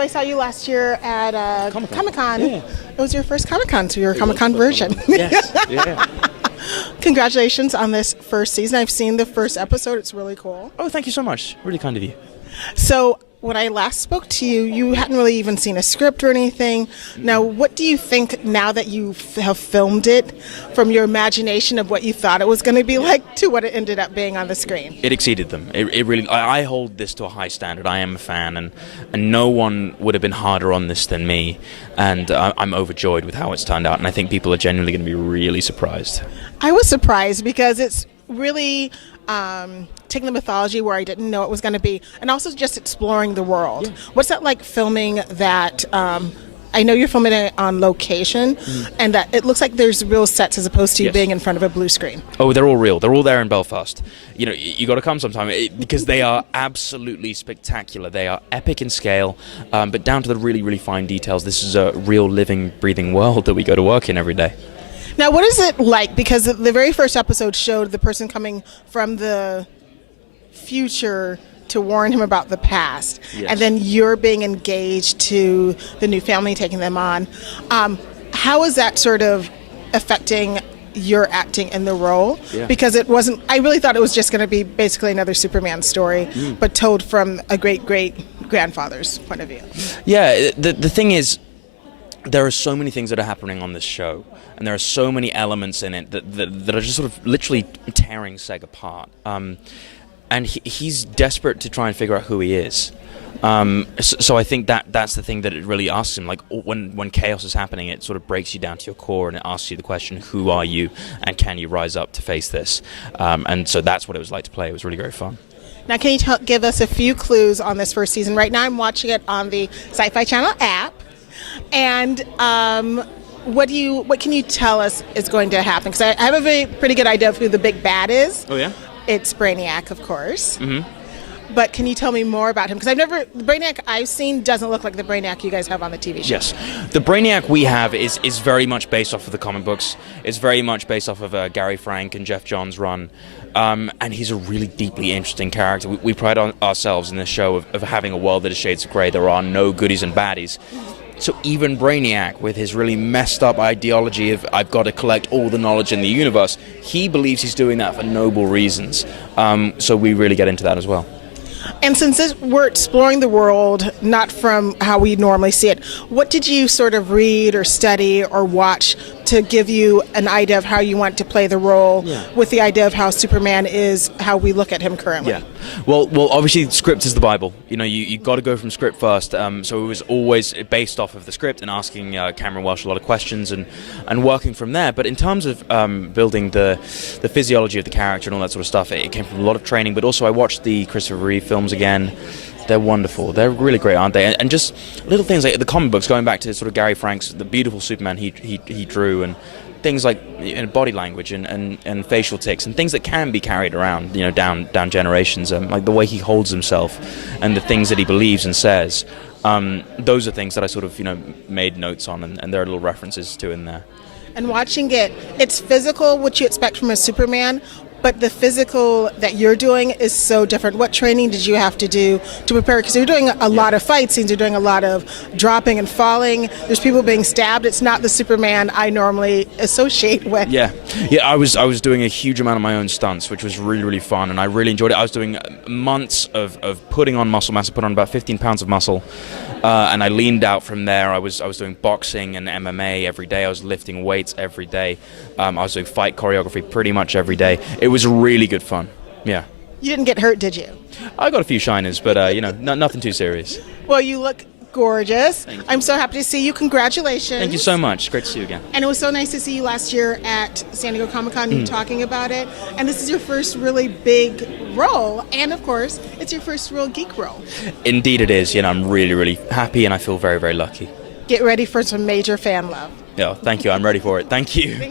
I saw you last year at Comic-Con. Yeah. It was your first Comic-Con, so you're a Comic-Con version. Yes. Yeah. Congratulations on this first season. I've seen the first episode. It's really cool. Oh, thank you so much. Really kind of you. So when I last spoke to you, you hadn't really even seen a script or anything. Now, what do you think now that you have filmed it, from your imagination of what you thought it was going to be like to what it ended up being on the screen? It exceeded them. It really. I hold this to a high standard. I am a fan, and no one would have been harder on this than me. And I'm overjoyed with how it's turned out. And I think people are genuinely going to be really surprised. I was surprised because it's really taking the mythology where I didn't know it was going to be, and also just exploring the world. Yeah. What's that like filming that? I know you're filming it on location, and that it looks like there's real sets as opposed to you being in front of a blue screen. Oh, they're all real. They're all there in Belfast. You know, you got to come sometime because they are absolutely spectacular. They are epic in scale, but down to the really, really fine details. This is a real living, breathing world that we go to work in every day. Now, what is it like? Because the very first episode showed the person coming from the future to warn him about the past, and then you're being engaged to the new family, taking them on. How is that sort of affecting your acting in the role? Yeah. Because it wasn't, I really thought it was just going to be basically another Superman story, but told from a great-great-grandfather's point of view. Yeah, the thing is, there are so many things that are happening on this show, and there are so many elements in it that are just sort of literally tearing Seg apart. And he's desperate to try and figure out who he is. So I think that's the thing that it really asks him. Like when chaos is happening, it sort of breaks you down to your core, and it asks you the question, who are you, and can you rise up to face this? And so that's what it was like to play. It was really very fun. Now, can you give us a few clues on this first season? Right now I'm watching it on the SyFy channel app. And what can you tell us is going to happen? Because I have a pretty good idea of who the big bad is. Oh, yeah? It's Brainiac, of course. Mm-hmm. But can you tell me more about him? Because the Brainiac I've seen doesn't look like the Brainiac you guys have on the TV show. Yes. The Brainiac we have is very much based off of the comic books. It's very much based off of Gary Frank and Jeff Johns' run. And he's a really deeply interesting character. We pride on ourselves in this show of having a world that is shades of grey. There are no goodies and baddies. So even Brainiac, with his really messed up ideology of I've got to collect all the knowledge in the universe, he believes he's doing that for noble reasons. So we really get into that as well. And since we're exploring the world not from how we normally see it, what did you sort of read or study or watch to give you an idea of how you want to play the role, with the idea of how Superman is, how we look at him currently? Yeah. Well, obviously, script is the Bible. You know, you got to go from script first. So it was always based off of the script and asking Cameron Welsh a lot of questions and working from there. But in terms of building the physiology of the character and all that sort of stuff, it came from a lot of training. But also, I watched the Christopher Reeves films again. They're wonderful. They're really great, aren't they? And just little things like the comic books, going back to sort of Gary Frank's the beautiful Superman he drew, and things like body language and facial tics and things that can be carried around, down generations, like the way he holds himself and the things that he believes and says. Those are things that I sort of made notes on, and there are little references to in there. And watching it, it's physical, what you expect from a Superman, but the physical that you're doing is so different. What training did you have to do to prepare? Because you're doing a lot of fight scenes, you're doing a lot of dropping and falling, there's people being stabbed. It's not the Superman I normally associate with. Yeah, I was doing a huge amount of my own stunts, which was really, really fun, and I really enjoyed it. I was doing months of putting on muscle mass. I put on about 15 pounds of muscle, and I leaned out from there. I was doing boxing and MMA every day. I was lifting weights every day. I was doing fight choreography pretty much every day. It was really good fun. Yeah. You didn't get hurt, did you? I got a few shiners, but nothing too serious. Well, you look gorgeous. I'm so happy to see you. Congratulations. Thank you so much. Great to see you again. And it was so nice to see you last year at San Diego Comic-Con, you talking about it. And this is your first really big role. And of course, it's your first real geek role. Indeed it is. I'm really, really happy, and I feel very, very lucky. Get ready for some major fan love. Yeah, thank you. I'm ready for it. Thank you.